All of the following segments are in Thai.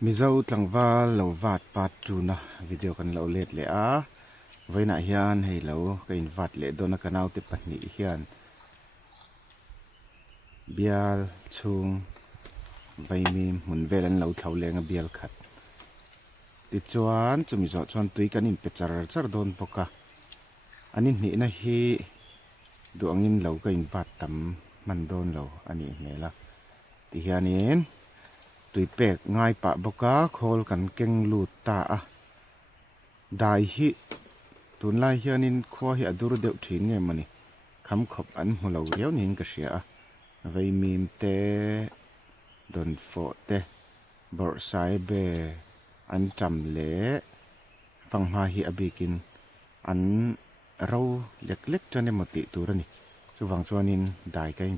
Mizo tlangwa lo vat pat tu na video kan lo let le a voina hian hei lo ka in vat le dona kanau te pahni hian bial chung vaimi mun velan lo thlau lenga bial khat ti chuan chumi zo chuan tui kan in pechar char don poka ani hni na hi duangin lo ka in vat tam man don lo ani hmela ti hianin tui pek ngai pa boka khol kan keng lut ta a dai hi tun lai hianin khua hi adur deuh thin nge mani kham khop an hmulo riau nin ka hria a vei mim te don fo te bor sai be an cham le fangha hi abikin an ro lek lek chane moti turani chuwang chuanin dai kai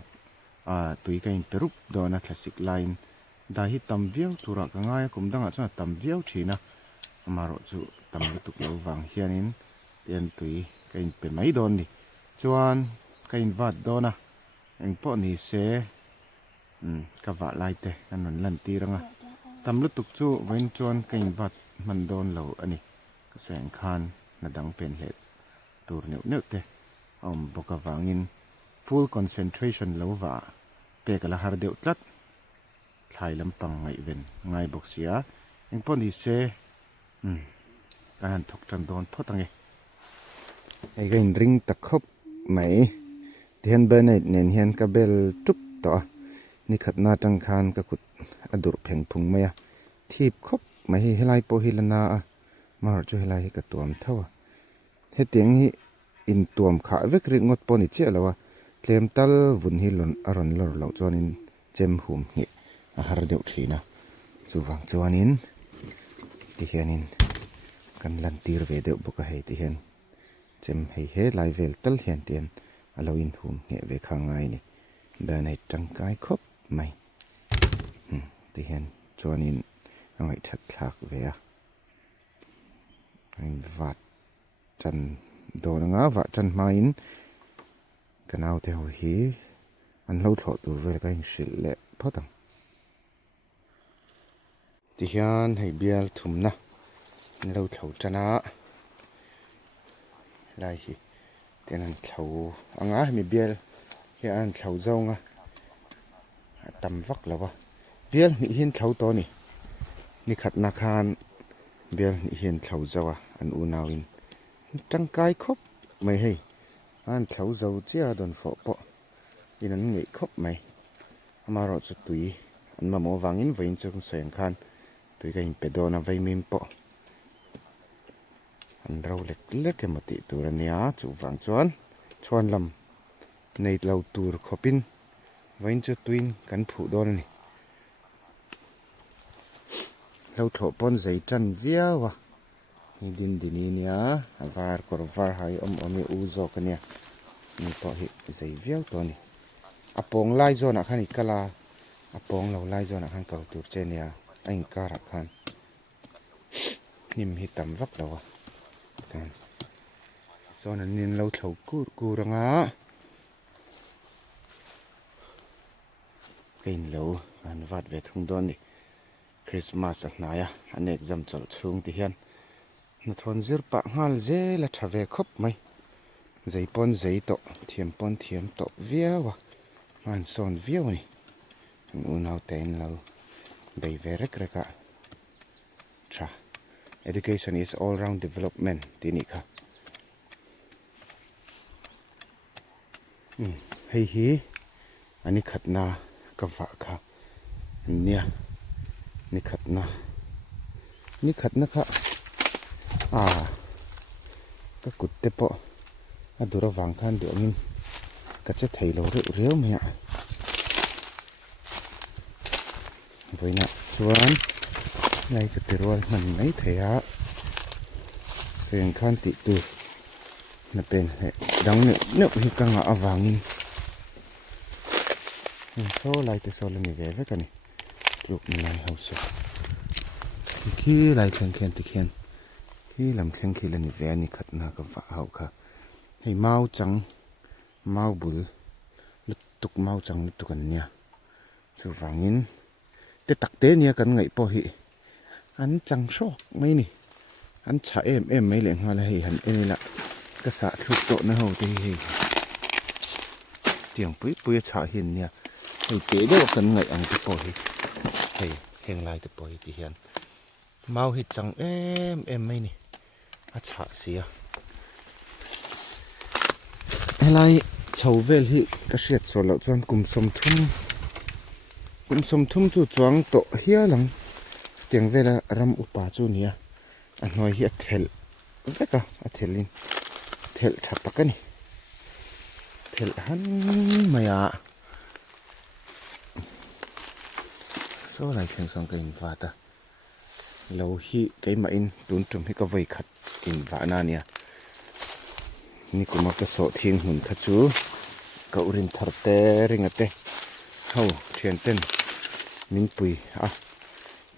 tui kai perup dona classic line dai hi tam viau tura ka ngai kum danga chuan tam viau thina amaro chu tam lutuk lo wang hianin tian tui kai pe mai don ni chuan kai vat dona eng po ni se ka va lai te an lan ti ranga tam lutuk chu wain chuan kai vat man don lo ani ka seng khan na dang pen het tur neu neu te boka wangin full concentration lo wa pe kala har deuh tlat thlai lampang ngai ven ngai boxia eng po ni se kan thok chan don photange ai gain ring ta khop mai tian banet nen hian ka bel tup to ni khatna tang khan ka kut adur pheng phung maya thip khop mai hi helai po hilana a mar chu helai hi ka tuam thawa he tiang hi in tuam kha vek ri ngot po ni che lawa tlem tal vun hi lon aron lor lo chuanin chem hum ngi a har deuh thina chuwang chuanin ti hianin kan lan tir ve deuh boka hei ti hian chem hei he lai vel tal hian tian alo in hum nge ve kha ngai ni banai tangkai khop mai ti hian chuanin angai that thlak ve a in vat chan don nga wa chan main kanau te ho hi an lo thlo tur vel ka in shil le photang ti hian hei bial thumna an lo thlo chana lai hi ten an thlo anga mi bial hi an thlo zonga tam vak lawa bial ni hin thlo to ni khatna khan bial ni hin thlo zawa an u nawin tangkai khop mai hei an thlo zo chia don fo po in an ngei khop mai amaro chu tui an ma mo wangin vein chung seng khan tui ka in pedona vei mim po an ro lek lek ke mati turania chu wang chuan lam nei lo tur khopin vein chu tuin kan phu don ni lo tho pon zai tan viawa ni din dini nia avar kor var hai omi u zo kania ni po hi zai viau to ni apong lai zona khani kala apong lo lai zona khan kal tur che nia ain kara khan nim hi tam vak lawa kan zona nin lo thlo kuranga kein lo an vat ve thung don ni Christmas a hnaya an exam chol chung ti hian na thon zir pa ngal ze la thave khop mai zei pon zei to thiam pon thiam to viawa man son viaw ni u nau ten lo bei verek reka tra education is all round development tini kha hei hi ani khatna ka va kha nia ni khatna kha ka kut te po adura wang khan du angin ka che thailo reu maya voina chuan ngai ka tirwal man mai theya seng khan ti tu na pen he dang ne hi ka nga awangin so lai te so lani ve ve kani truk nai house khi lai chen khen ti khen hi lam khen khi lani ve ani khatna ka va hau kha hei mau chang mau bul lutuk mau chang lutukan nia chu wangin te takte nia kan ngai po hi อันจังโชคไม่นี่อันฉะเอ็มไม่เหลืองอะไรหันเอ็นละกษัตริย์ทุกโตนะเฮาที่เตียงปุ้ยฉะเห็นเนี่ยไอ้เต๋เดียวกันไงอันที่ปอยไอ้เฮงลายที่ปอยที่เห็นเมาหิจังเอ็มไม่นี่อาฉะเสียอะไรชาวเวลที่กระเสียดส่วนเราจนกลุ่มสมทุมจู่จวงโตเฮียหลังเตียงเวลารำอุปาจูเนี่ยอันน้อยเฮียเทลเวกอะเทลินเทลชับปะกันนี่เทลหันมายาโซ่ไหลแข่งสองกันฟ้าตาเราฮีไกมาอินตุนจุ่มให้ก็ไว้ขัดอินฟ้านาเนี่ยนี่กูมากระโสทิ้งหุ่นขัดจูก็อุรินทาร์เตริงเตะเฮาเทียนเต้นมินปุย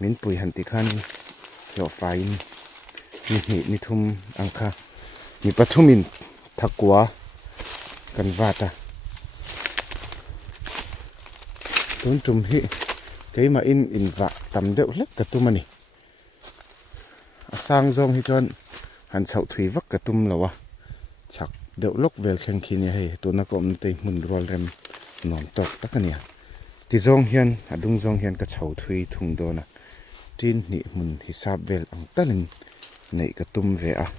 มินปุยหันติขันหยอไฟมีทุ่มอังคามีปฐุมินทักกัวกันวาตาตุนจุ่มฮีไกมาอินวะตำเดือดเล็กกระตุ้มมันนี่สร้างซองให้จนหันเสาถุยวักกระตุ้มแล้ววะฉักเดือดลกเวลเชียงคีเนี่ยให้ตัวนักอมตีมุนรอลเรมนอนตกตะกันเนี่ยที่ซองเฮียนดุงซองเฮียนกระเฉาถุยทุ่งโดนะจีนนี่มุนฮิซาบเวลอังตัลินในกระตุ้มเวะ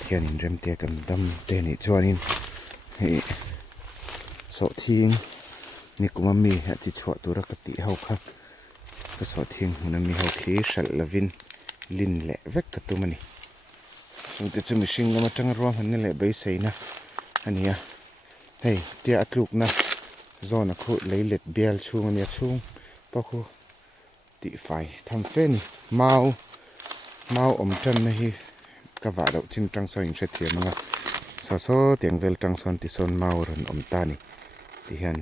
เทียนินเรมเตียกันดำเตนิจวนินให้โสทิ้งนี่กูมามีฮะจิชวตัวรักติเฮาครับก็โสทิ้งมันมีเฮาคีชัลลวินลินเละเวกกระตุ้มนี่ซึ่งจะมีสิ่งละมาจังรวมมันนี่แหละใบใส่นะอันนี้เฮ้ยเตียอัดลูกนะโซนคุเลยเล็ดเบียลชูมันเนี่ยชูปะคุติไฟทำเฟ้นเมาอมจันนะฮีกะว่าดอกจินจังซอยเสถียรมั้งสอเตียงเวลจังซอนติซอนเมารันอมตานี่ที่เห็น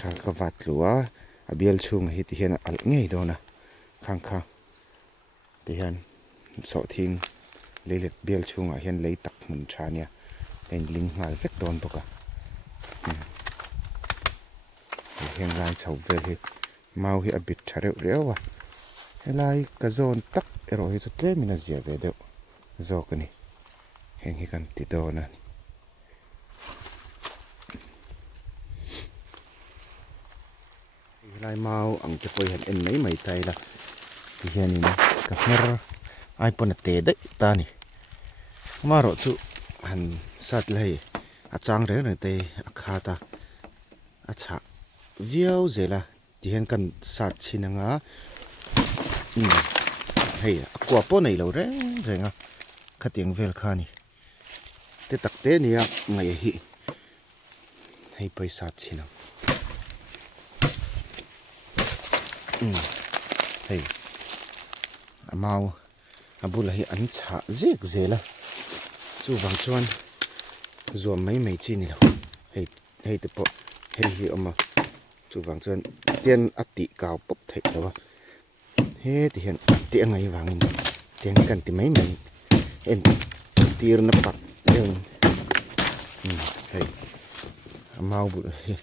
ข้างกะวัดหลัวเบียลชูงฮีที่เห็นอัลง่ายโดนะข้างที่เห็นโสทิ้งเลยเล็ดเบียลชูงเห็นเลยตักมุนชาเนี่ยเป็นลิงมาเฟกโดนปกะเห็นลายชาวเวลเมาฮีอบิดชาเร็ววะเฮลายกะโซนตักเอโรฮิตุเตลมินาเซียเวเดวโซกันนี่เห็นกันติดโดนะลายเมาอังจะไปเห็นเอ็นไม่ใจละที่เห็นนี่นะกับเมื่อไอปนเตได้ตานี่มารอจุหันสัตว์เลยอาจารย์เรื่องเตอาคาตาอาชะเวียวเจละที่เห็นกันสัตว์ชินังอ่ะเฮ้ยกว่าป้อนไหนเราเร่งอ่ะขัดเตียงเวลคานี่แต่ตักเตนี่อ่ะไงให้ไปสัตว์ชินังเฮ้ยเมาบุลให้อันฉะเจ๊กเจละจู่บางส่วนรวมไม่จีนี่หรอกเฮ้ยแต่พอเฮ้ยออกมาจู่บางส่วนเตียนอติกาวปุ๊บเถอะแต่ว่าเฮ้ยที่เห็นเตียงไงวางนี่เตียงกันที่ไม่เอ็นตีรนับปักเรื่องเฮ้ยเมาบุเฮ้ย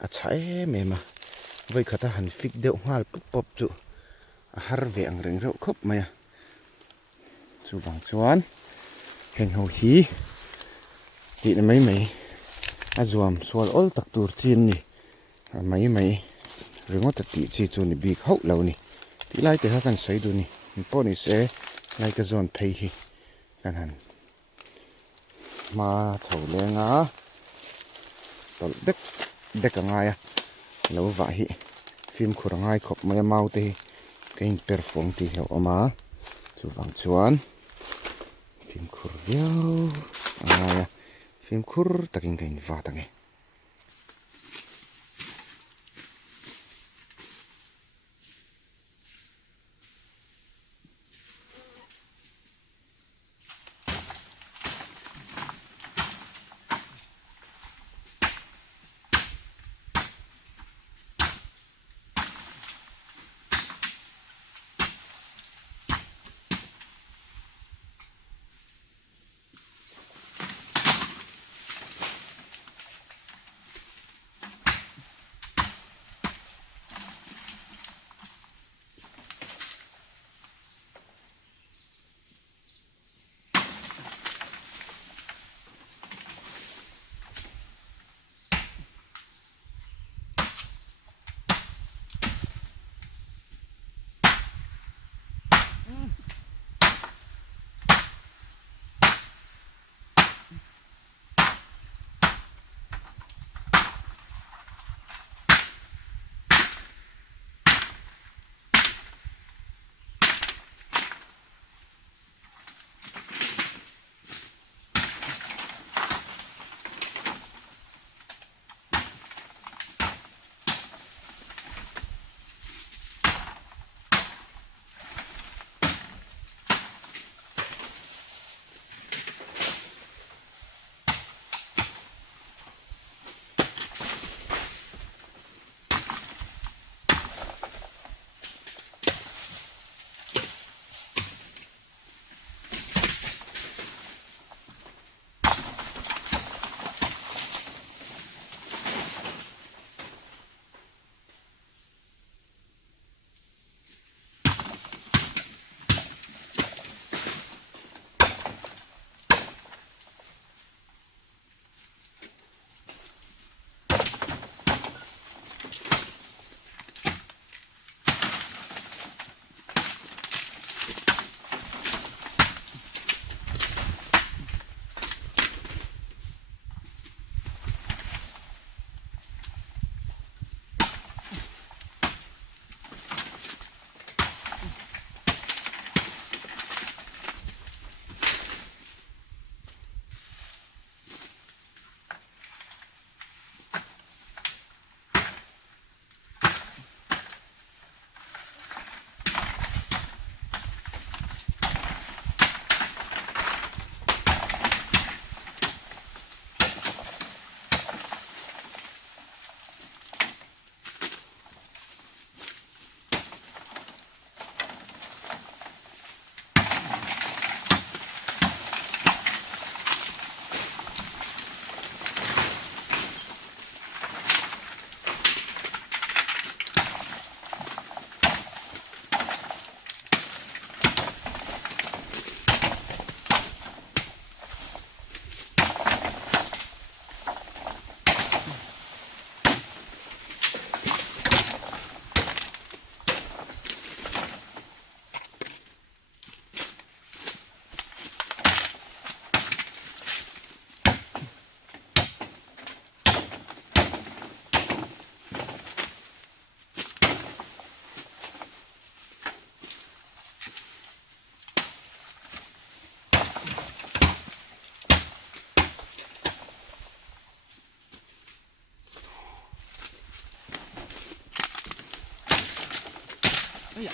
อาใช้เมมาไว้ขัดหันฟิกเดียวหัวปุ๊บปุ๊บจู่ฮาร์เวงเร่งเร็วครบไหมจู่บางส่วนเห็นหัวขี้ที่นั่นไม่อาจวมส่วนอลตักตูร์จีนนี่ไม่เรื่องว่าตัดตีจีจูนี่บีเขาเหล่านี่ที่ไล่แต่ถ้ากันใส่ดูนี่มันป้อนนี่เสียไล่กระโจนเพย์กันหันมาเฉาเลี้ยงตอนเด็กกันไงแล้วว่าฮิฟิล์มขวดง่ายขบไม่เมาตีกินเปอร์ฟองตีเหลวออกมาจู่บางส่วนฟิล์มขวดเดียวอะไรฟิล์มขวดตะกินกันว่าตั้งไง哎呀！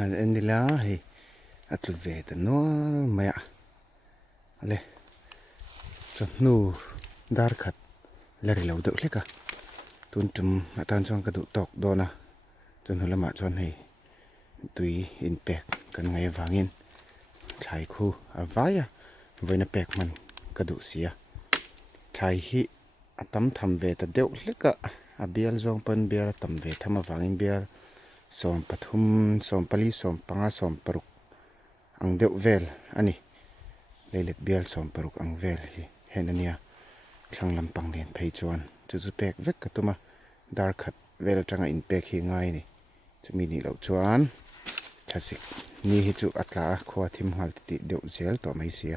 มันเอ็นดีแล้วให้อัตลุเวทนัวไม่อะอะไรจนนูดาร์ขัดแล้วเราเดือดเลยกะตุนจุ่มอาจารย์ชวนกระดูกตกโดนนะจนหัวละหมาดชวนให้ตุยอินเป็กกันไงวางินชายคู่อาวายะไว้ในเป็กมันกระดูกเสียชายฮิอาตั้มทำเวทเดือดเลยกะอาเบียลจงเป็นเบียลทำเวททำมาวางินเบียลสอมปฐุมสอมปลีสอมปังอาสอมปรุกอังเดือดเวลอันนี้เลยเล็กเบียลสอมปรุกอังเวลเห็นอันเนี้ยคลังลำปังเนียนเพยจวนจุดเป็กเวกกะตัวมาดาร์คัดเวลจังอินเป็กเฮง่ายนี่จะมีนี่เหล่าจวนคลาสสิกนี่ฮิจุอัตลาขวาทิมหัวติเดือดเซลต่อไม่เสีย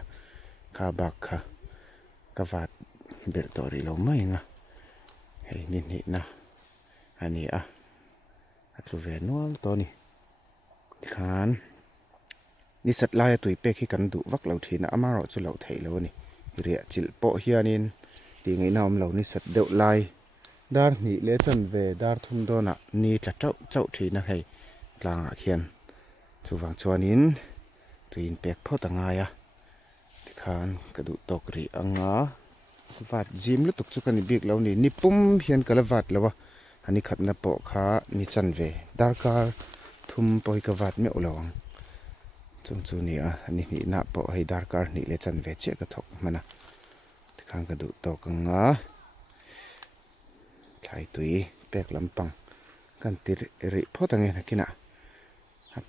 ข้าบักค่ะกวาดเบิดต่อรีเราไม่งะเฮ้ยนี่นะอันนี้อ่ะอัตลูเวนวลตัวนี้ขานนี่สัตว์ลายตุยเป็กที่กันดุวักเหล่าทีนะอามาเราจะเหล่าไทยแล้วนี่เรียจิลโปเฮียนินตีไงน้ำเหล่านี่สัตว์เดือดลายดาร์นี่เลจันเวดาร์ทุ่มโดนะนี่จะเจ้าทีนะให้กลางอาเขียนสุวังชวนินตุยเป็กพ่อต่างไงอ่ะที่ขานกระดูตกรีอังงาวัดจิมลุตุกจุกันนี่บิ๊กแล้วนี่ปุ่มเพียนกะละวัดแล้ววะอันนี้ขัดนะโปะขานี่จันเวดาร์การทุ่มปอยกวัดไม่อุลองจูนี่อ่ะอันนี้นี่นับโปะให้ดาร์การนี่เลจันเวเจกระทกมันนะที่ข้างกระดูตกกังงาใช้ตุยเป็กลำปังกันติริพ่อต่างไงนะกินะ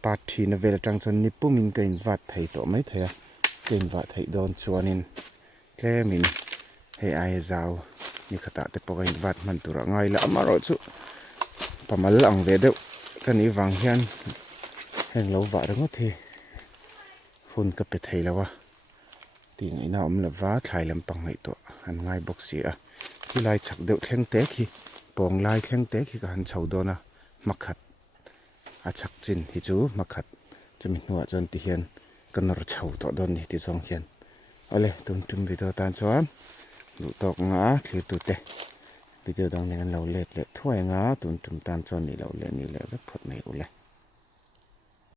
ปาทีนเวลจังจนนี่ปุ่มมินเกินวัดไทยตัวไม่เถอะเกินวัดไทยโดนชวนินแค่มินให้ไอ้เจ้านี่ขตาแต่ปกินวัดมันตัวง่ายละมารอจุประมาณหลังเวเดกันนี้วางเฮียนแห่งเราวัดก็ทีฝุ่นก็ไปไทยแล้ววะตีไงน้ำละว่าไทยลำปังไงตัวอันง่ายบกเสียที่ลายฉักเดือดแข็งเตะขี้ปองลายแข็งเตะขี้กันเฉาโดนะมักขัดอาชักจินฮิจูมักขัดจะมีหัวจนตีเฮียนกันรเฉาตัวโดนนี่ที่สองเฮียนเอาเลยตุนจุ่มวิดีโอตานสวนดูตกงาคือตุเตะวิดีโอดังนี้เราเล็ดถ้วยงาตุนจุ่มตานสวนนี่เราเล่นนี่เลยแล้วพดไม่อุเลย